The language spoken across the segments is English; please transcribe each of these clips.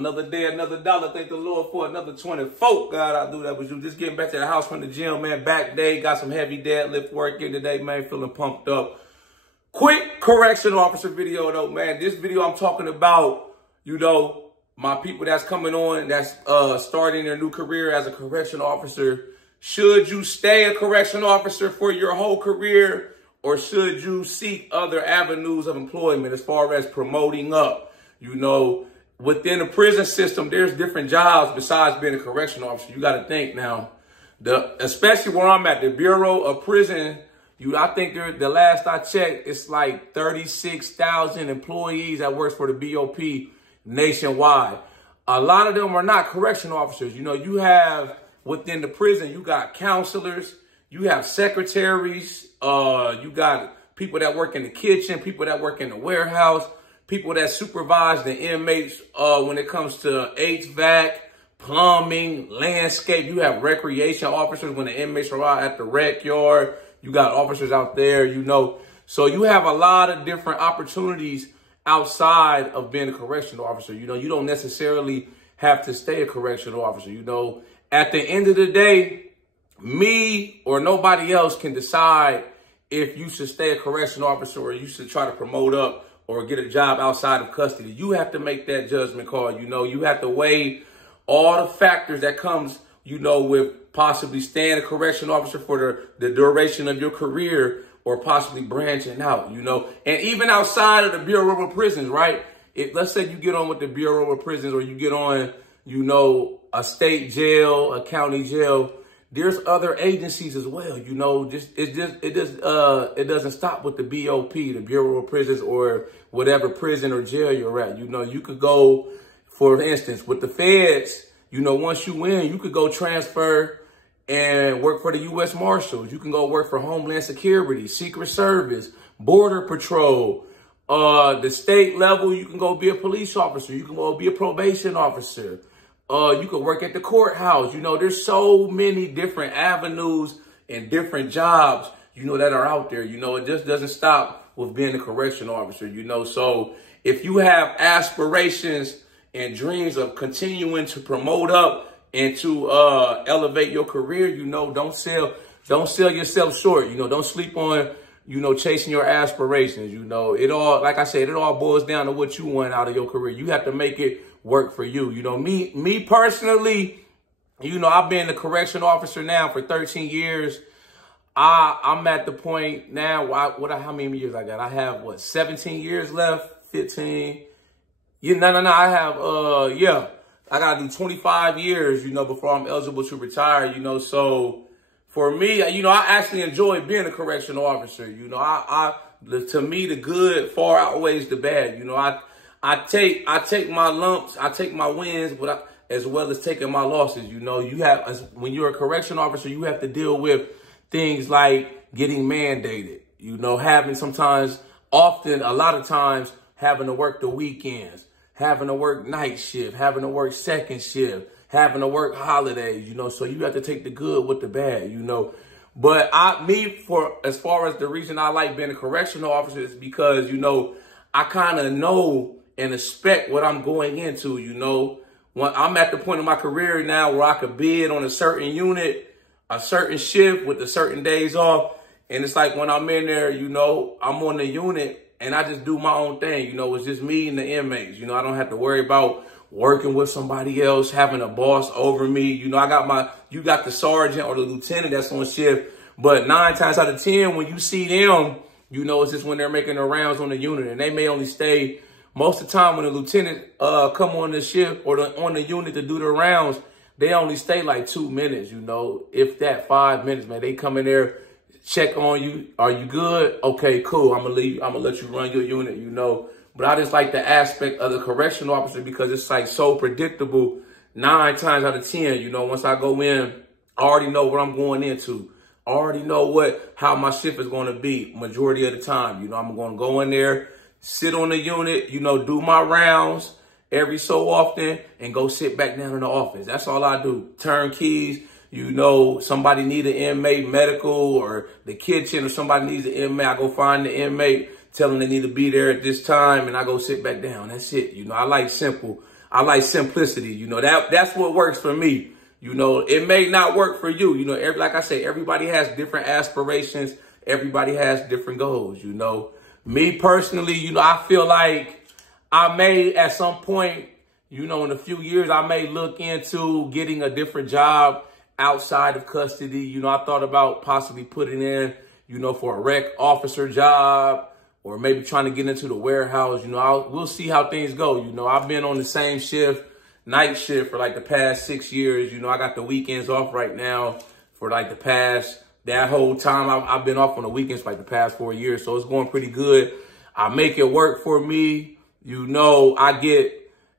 Another day, another dollar. Thank the Lord for another 24. God, I do that with you. Just getting back to the house from the gym, man. Back day. Got some heavy deadlift work in today, man. Feeling pumped up. Quick correction officer video, though, man. This video I'm talking about, you know, my people that's coming on, that's starting their new career as a correction officer. Should you stay a correction officer for your whole career, or should you seek other avenues of employment as far as promoting up? You know, within the prison system, there's different jobs besides being a correction officer. You got to think now, especially where I'm at, the Bureau of Prison, I think the last I checked, it's like 36,000 employees that works for the BOP nationwide. A lot of them are not correction officers. You know, you have within the prison, you got counselors, you have secretaries, you got people that work in the kitchen, people that work in the warehouse, people that supervise the inmates when it comes to HVAC, plumbing, landscape. You have recreation officers when the inmates are out at the rec yard. You got officers out there, you know. So you have a lot of different opportunities outside of being a correctional officer. You know, you don't necessarily have to stay a correctional officer. You know, at the end of the day, me or nobody else can decide if you should stay a correctional officer or you should try to promote up or get a job outside of custody. You have to make that judgment call. You know, you have to weigh all the factors that comes, you know, with possibly staying a correctional officer for the duration of your career or possibly branching out, you know. And even outside of the Bureau of Prisons, right? Let's say you get on with the Bureau of Prisons or you get on, you know, a state jail, a county jail. There's other agencies as well, you know. It doesn't stop with the BOP, the Bureau of Prisons, or whatever prison or jail you're at. You know, you could go, for instance, with the feds. You know, once you win, you could go transfer and work for the U.S. Marshals. You can go work for Homeland Security, Secret Service, Border Patrol. The state level, you can go be a police officer. You can go be a probation officer. You could work at the courthouse. You know, there's so many different avenues and different jobs, you know, that are out there. You know, it just doesn't stop with being a correctional officer, you know. So if you have aspirations and dreams of continuing to promote up and to elevate your career, you know, don't sell yourself short. You know, don't sleep on, you know, chasing your aspirations. You know, it all, like I said, it all boils down to what you want out of your career. You have to make it work for you. You know, me personally, you know, I've been a correction officer now for 13 years. I'm at the point now, how many years I got? I have, 17 years left, 15. Yeah, no. I have, I got to do 25 years, you know, before I'm eligible to retire, you know. So for me, you know, I actually enjoy being a correctional officer. You know, to me, the good far outweighs the bad. You know, I take my lumps, I take my wins, but as well as taking my losses. You know, when you're a correction officer, you have to deal with things like getting mandated, you know, a lot of times having to work the weekends, having to work night shift, having to work second shift, having to work holidays, you know. So you have to take the good with the bad, you know. But as far as the reason I like being a correctional officer is because, you know, I kind of know and expect what I'm going into, you know. When I'm at the point in my career now where I could bid on a certain unit, a certain shift with the certain days off. And it's like when I'm in there, you know, I'm on the unit and I just do my own thing. You know, it's just me and the inmates. You know, I don't have to worry about working with somebody else, having a boss over me. You know, you got the sergeant or the lieutenant that's on shift. But 9 times out of 10, when you see them, you know, it's just when they're making their rounds on the unit. And they may only stay, most of the time when the lieutenant come on the shift or on the unit to do their rounds, they only stay like 2 minutes, you know, if that 5 minutes, man. They come in there, check on you. Are you good? Okay, cool. I'm going to leave. I'm going to let you run your unit, you know. But I just like the aspect of the correctional officer because it's like so predictable 9 times out of 10. You know, once I go in, I already know what I'm going into. I already know how my shift is going to be majority of the time. You know, I'm going to go in there, sit on the unit, you know, do my rounds every so often and go sit back down in the office. That's all I do. Turn keys. You know, somebody need an inmate, medical, or the kitchen, or somebody needs an inmate. I go find the inmate, tell them they need to be there at this time, and I go sit back down. That's it. You know, I like simple. I like simplicity. You know, that's what works for me. You know, it may not work for you. You know, like I say, everybody has different aspirations. Everybody has different goals. You know, me personally, you know, I feel like I may at some point, you know, in a few years, I may look into getting a different job outside of custody. You know, I thought about possibly putting in, you know, for a rec officer job, or maybe trying to get into the warehouse. You know, we'll see how things go. You know, I've been on the same shift, night shift, for like the past 6 years. You know, I got the weekends off right now for like the past, that whole time I've been off on the weekends for like the past 4 years. So it's going pretty good. I make it work for me. You know, I get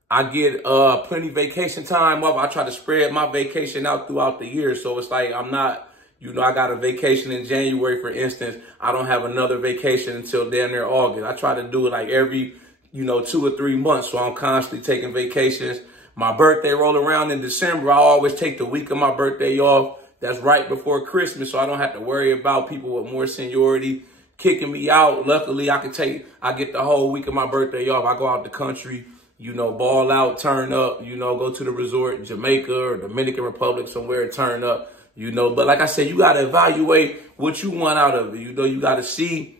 plenty vacation time up. I try to spread my vacation out throughout the year. So it's like I'm not, you know, I got a vacation in January, for instance. I don't have another vacation until damn near August. I try to do it like every, you know, 2 or 3 months. So I'm constantly taking vacations. My birthday roll around in December. I always take the week of my birthday off. That's right before Christmas. So I don't have to worry about people with more seniority kicking me out. Luckily, I get the whole week of my birthday off. I go out the country, you know, ball out, turn up, you know, go to the resort in Jamaica or Dominican Republic, somewhere, turn up, you know. But like I said, you got to evaluate what you want out of it. You know, you got to see,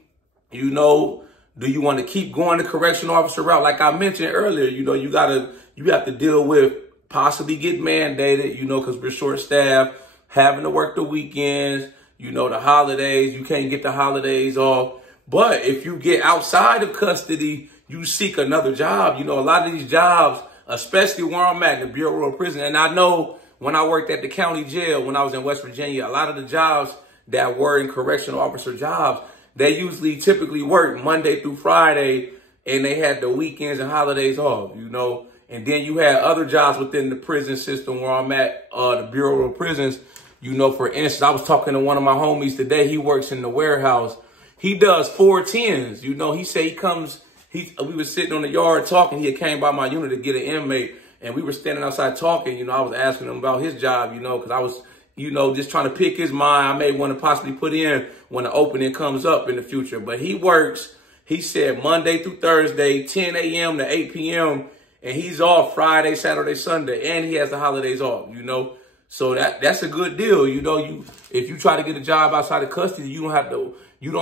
you know, do you want to keep going the correctional officer route? Like I mentioned earlier, you know, you have to deal with possibly get mandated, you know, because we're short-staffed, having to work the weekends, you know, the holidays, you can't get the holidays off. But if you get outside of custody, you seek another job. You know, a lot of these jobs, especially where I'm at, the Bureau of Prison, and I know when I worked at the county jail, when I was in West Virginia, a lot of the jobs that were in correctional officer jobs, they typically work Monday through Friday, and they had the weekends and holidays off, you know. And then you had other jobs within the prison system where I'm at, the Bureau of Prisons. You know, for instance, I was talking to one of my homies today. He works in the warehouse. He does 410s. You know, he said we were sitting on the yard talking. He had came by my unit to get an inmate, and we were standing outside talking. You know, I was asking him about his job, you know, because I was, you know, just trying to pick his mind. I may want to possibly put in when the opening comes up in the future. But he works, he said, Monday through Thursday, 10 a.m. to 8 p.m., and he's off Friday, Saturday, Sunday, and he has the holidays off, you know. So that's a good deal. You know, if you try to get a job outside of custody, you don't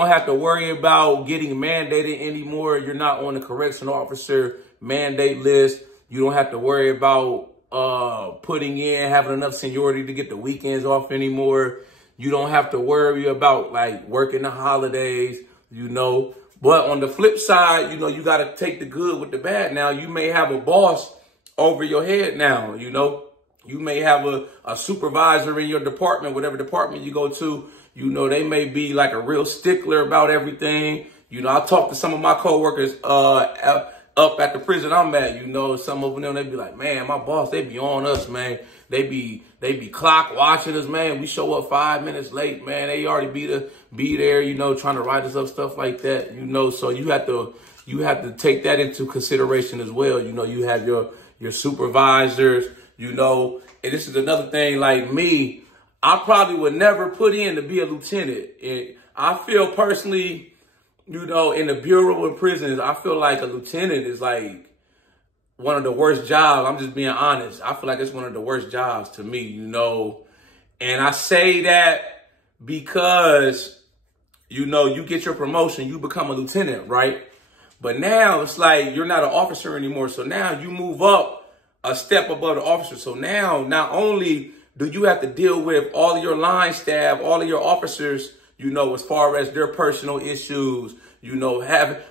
have to worry about getting mandated anymore. You're not on the correctional officer mandate list. You don't have to worry about having enough seniority to get the weekends off anymore. You don't have to worry about like working the holidays, you know. But on the flip side, you know, you got to take the good with the bad. Now, you may have a boss over your head now, you know. You may have a supervisor in your department, whatever department you go to. You know, they may be like a real stickler about everything. You know, I talked to some of my coworkers up at the prison I'm at. You know, some of them, they be like, man, my boss, they be on us, man. They be clock watching us, man. We show up 5 minutes late, man. They already be there, you know, trying to write us up, stuff like that. You know, so you have to take that into consideration as well. You know, you have your supervisors. You know, and this is another thing, like me, I probably would never put in to be a lieutenant. And I feel personally, you know, in the Bureau of Prisons, I feel like a lieutenant is like one of the worst jobs. I'm just being honest. I feel like it's one of the worst jobs to me, you know. And I say that because, you know, you get your promotion, you become a lieutenant, right? But now it's like you're not an officer anymore. So now you move up a step above the officer. So now, not only do you have to deal with all of your line staff, all of your officers, you know, as far as their personal issues, you know,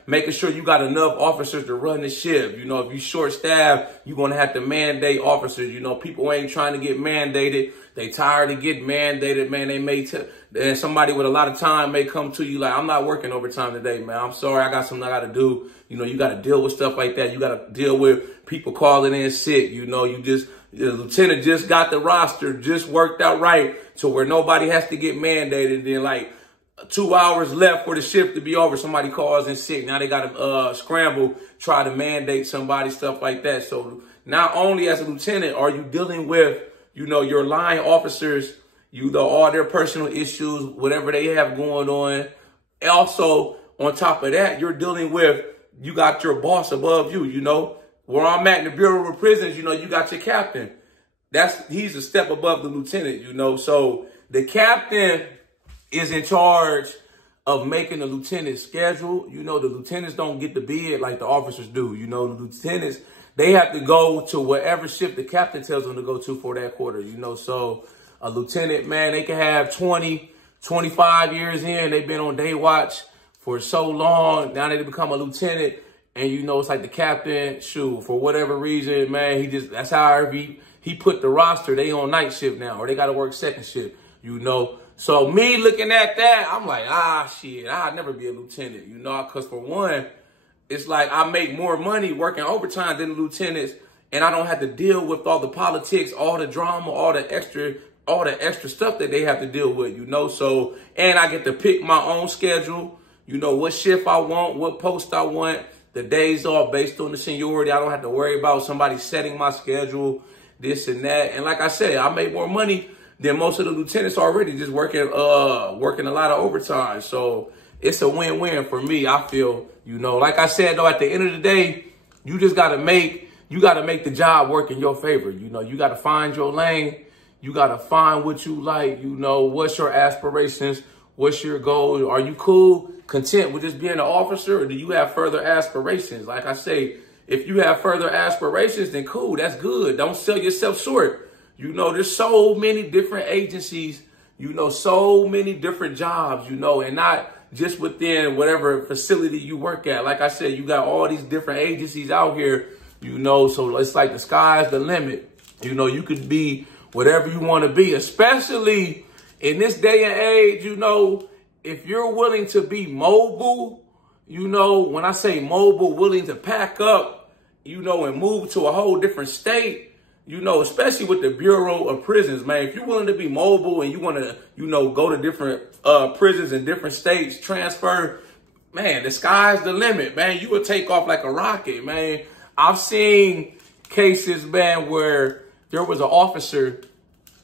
making sure you got enough officers to run the ship. You know, if you short staff, you're going to have to mandate officers. You know, people ain't trying to get mandated. They tired of getting mandated, man. And somebody with a lot of time may come to you like, I'm not working overtime today, man. I'm sorry. I got something I got to do. You know, you got to deal with stuff like that. You got to deal with people calling in sick. You know, the lieutenant just got the roster, just worked out right to where nobody has to get mandated. Then like 2 hours left for the shift to be over, somebody calls in sick. Now they got to scramble, try to mandate somebody, stuff like that. So not only as a lieutenant are you dealing with, you know, your line officers, you know, all their personal issues, whatever they have going on. Also, on top of that, you're dealing with, you got your boss above you, you know. Where I'm at in the Bureau of Prisons, you know, you got your captain. He's a step above the lieutenant, you know. So the captain is in charge of making the lieutenant's schedule. You know, the lieutenants don't get the bid like the officers do. You know, the lieutenants, they have to go to whatever ship the captain tells them to go to for that quarter, you know. So a lieutenant, man, they can have 20, 25 years in. They've been on day watch for so long. Now they become a lieutenant. And, you know, it's like the captain, shoot, for whatever reason, man, that's how he put the roster. They on night shift now, or they got to work second shift, you know. So me looking at that, I'm like, shit, I'd never be a lieutenant, you know, because for one, it's like I make more money working overtime than the lieutenants, and I don't have to deal with all the politics, all the drama, all the extra stuff that they have to deal with, you know. So, and I get to pick my own schedule, you know, what shift I want, what post I want, the days off based on the seniority. I don't have to worry about somebody setting my schedule, this and that. And like I said, I make more money than most of the lieutenants already, just working a lot of overtime. So it's a win-win for me, I feel, you know. Like I said, though, at the end of the day, you just got to make the job work in your favor. You know, you got to find your lane. You got to find what you like, you know, what's your aspirations, what's your goal? Are you content with just being an officer, or do you have further aspirations? Like I say, if you have further aspirations, then cool, that's good. Don't sell yourself short. You know, there's so many different agencies, you know, so many different jobs, you know, and not just within whatever facility you work at. Like I said, you got all these different agencies out here, you know, so it's like the sky's the limit. You know, you could be whatever you want to be, especially in this day and age, you know. If you're willing to be mobile, you know, when I say mobile, willing to pack up, you know, and move to a whole different state, you know, especially with the Bureau of Prisons, man, if you're willing to be mobile and you want to, you know, go to different prisons in different states, transfer, man, the sky's the limit, man. You would take off like a rocket, man. I've seen cases, man, where there was an officer,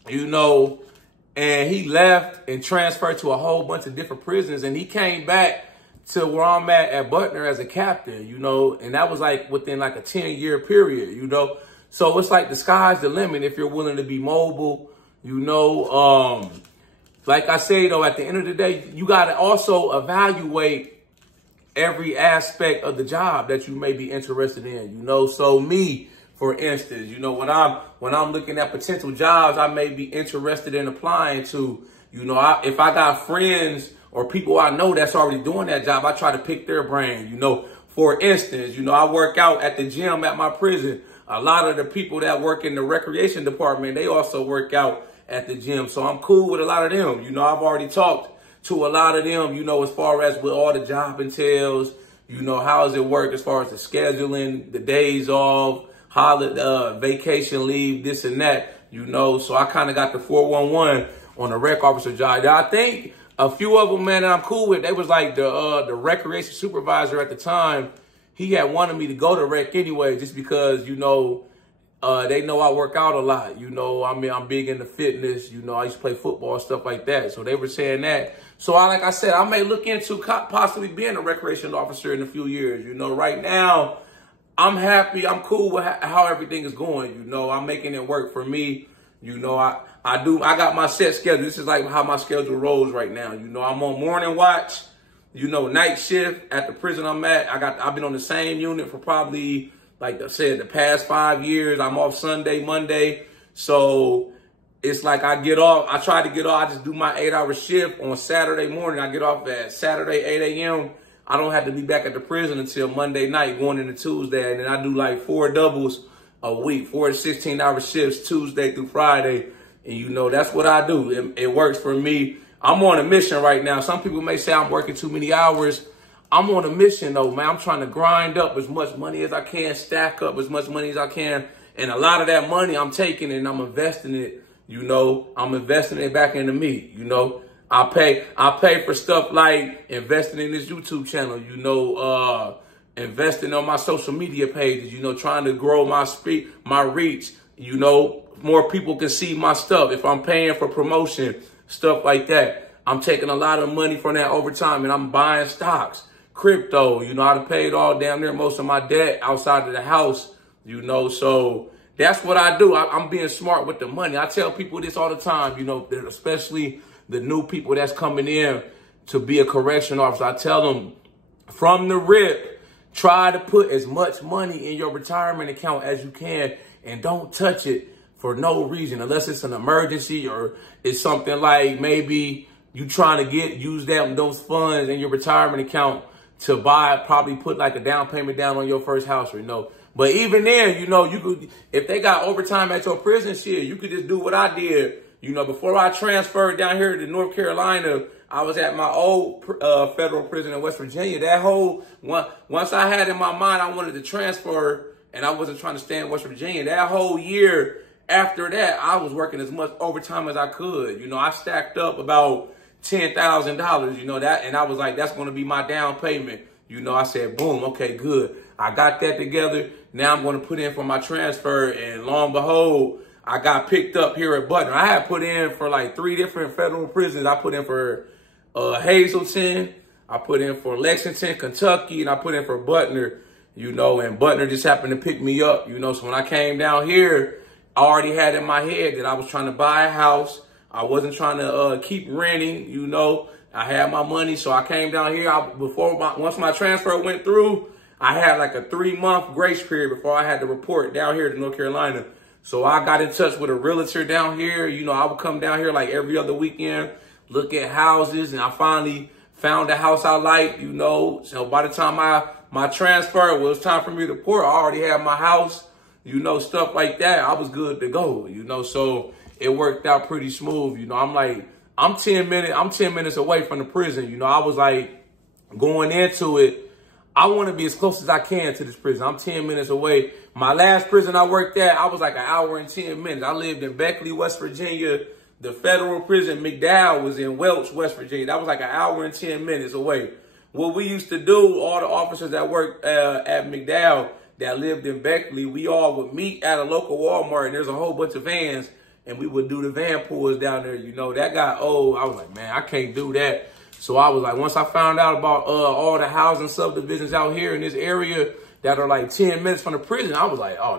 you know, and he left and transferred to a whole bunch of different prisons. And he came back to where I'm at Butner as a captain, you know. And that was like within like a 10-year period, you know. So it's like the sky's the limit if you're willing to be mobile, you know. Like I say, though, at the end of the day, you got to also evaluate every aspect of the job that you may be interested in, you know. So me, for instance, you know, when I'm looking at potential jobs I may be interested in applying to, you know, if I got friends or people I know that's already doing that job, I try to pick their brain, you know. For instance, you know, I work out at the gym at my prison. A lot of the people that work in the recreation department, they also work out at the gym. So I'm cool with a lot of them. You know, I've already talked to a lot of them, you know, as far as what all the job entails, you know, how does it work as far as the scheduling, the days off, holiday, vacation leave, this and that, you know. So I kind of got the 411 on the rec officer job. I think a few of them, man, that I'm cool with, they was like the recreation supervisor at the time. He had wanted me to go to rec anyway, just because, you know, they know I work out a lot. You know, I mean, I'm big into fitness. You know, I used to play football, stuff like that. So they were saying that. So like I said, I may look into possibly being a recreation officer in a few years. You know, right now, I'm happy. I'm cool with how everything is going. You know, I'm making it work for me. You know, I got my set schedule. This is like how my schedule rolls right now. You know, I'm on morning watch, you know, night shift at the prison I'm at. I've been on the same unit for probably, like I said, the past 5 years. I'm off Sunday, Monday. So it's like I get off. I try to get off. I just do my 8-hour shift on Saturday morning. I get off at Saturday, 8 a.m. I don't have to be back at the prison until Monday night going into Tuesday. And then I do like 4 doubles a week, 4 16-hour shifts Tuesday through Friday. And, you know, that's what I do. It works for me. I'm on a mission right now. Some people may say I'm working too many hours. I'm on a mission, though, man. I'm trying to grind up as much money as I can, stack up as much money as I can. And a lot of that money I'm taking and I'm investing it, you know, I'm investing it back into me, you know. I pay for stuff like investing in this YouTube channel, you know, investing on my social media pages, you know, trying to grow my reach, you know, more people can see my stuff. If I'm paying for promotion, stuff like that, I'm taking a lot of money from that overtime and I'm buying stocks, crypto, you know, I paid all damn near most of my debt outside of the house you know, so that's what I do. I'm being smart with the money. I tell people this all the time, you know, especially the new people that's coming in to be a correction officer. I tell them from the rip, try to put as much money in your retirement account as you can and don't touch it for no reason, unless it's an emergency or it's something like maybe you trying to use those funds in your retirement account to probably put like a down payment down on your first house, you know. But even then, you know, you could, if they got overtime at your prison, shit, you could just do what I did. You know, before I transferred down here to North Carolina, I was at my old federal prison in West Virginia. That whole once I had in my mind I wanted to transfer and I wasn't trying to stay in West Virginia, that whole year after that, I was working as much overtime as I could. You know, I stacked up about $10,000, you know, that, and I was like, that's going to be my down payment. You know, I said, boom, okay, good. I got that together. Now I'm going to put in for my transfer, and lo and behold, I got picked up here at Butner. I had put in for like 3 different federal prisons. I put in for Hazleton, I put in for Lexington, Kentucky, and I put in for Butner, you know, and Butner just happened to pick me up, you know. So when I came down here, I already had in my head that I was trying to buy a house. I wasn't trying to keep renting, you know. I had my money, so I came down here. Once my transfer went through, I had like a 3-month grace period before I had to report down here to North Carolina. So I got in touch with a realtor down here. You know, I would come down here like every other weekend, look at houses, and I finally found a house I liked, you know. So by the time my transfer was time for me to report, I already had my house, you know, stuff like that. I was good to go, you know. So it worked out pretty smooth, you know. I'm 10 minutes away from the prison. You know, I was like going into it, I want to be as close as I can to this prison. I'm 10 minutes away. My last prison I worked at, I was like 1 hour and 10 minutes. I lived in Beckley, West Virginia. The federal prison, McDowell, was in Welch, West Virginia. That was like 1 hour and 10 minutes away. What we used to do, all the officers that worked at McDowell that lived in Beckley, we all would meet at a local Walmart, and there's a whole bunch of vans, and we would do the van pulls down there. You know, that got old. I was like, man, I can't do that. So I was like, once I found out about all the housing subdivisions out here in this area that are like 10 minutes from the prison, I was like, oh,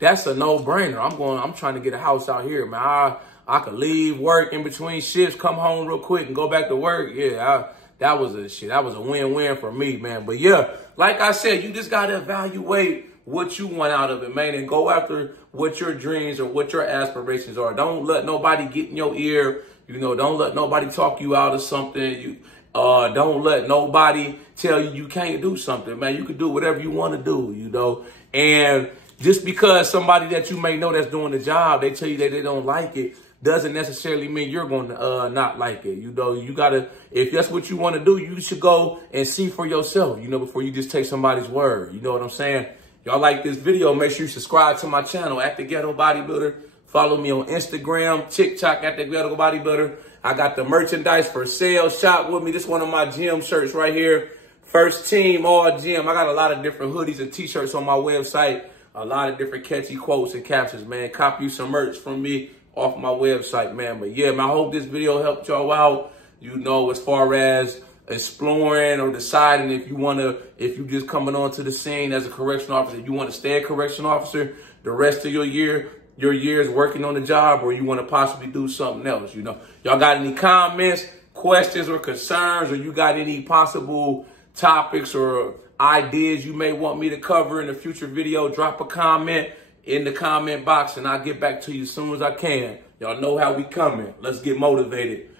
that's a no-brainer. I'm trying to get a house out here, man. I could leave work in between shifts, come home real quick and go back to work. Yeah, that was a win-win for me, man. But yeah, like I said, you just got to evaluate what you want out of it, man, and go after what your dreams or what your aspirations are. Don't let nobody get in your ear. You know, don't let nobody talk you out of something. Don't let nobody tell you can't do something, man. You can do whatever you want to do, you know. And just because somebody that you may know that's doing the job, they tell you that they don't like it, doesn't necessarily mean you're going to not like it. You know, you got to, if that's what you want to do, you should go and see for yourself, you know, before you just take somebody's word. You know what I'm saying? Y'all like this video, make sure you subscribe to my channel, At The Ghetto Bodybuilder. Follow me on Instagram, TikTok, At The Ghetto Bodybuilder. I got the merchandise for sale. Shop with me. This is one of my gym shirts right here. First Team All Gym. I got a lot of different hoodies and t-shirts on my website. A lot of different catchy quotes and captions, man. Copy some merch from me off my website, man. But yeah, man, I hope this video helped y'all out, you know, as far as exploring or deciding if you just coming onto the scene as a correctional officer, you want to stay a correctional officer the rest of your years working on the job, or you want to possibly do something else, you know. Y'all got any comments, questions, or concerns, or you got any possible topics or ideas you may want me to cover in a future video, drop a comment in the comment box and I'll get back to you as soon as I can. Y'all know how we coming. Let's get motivated.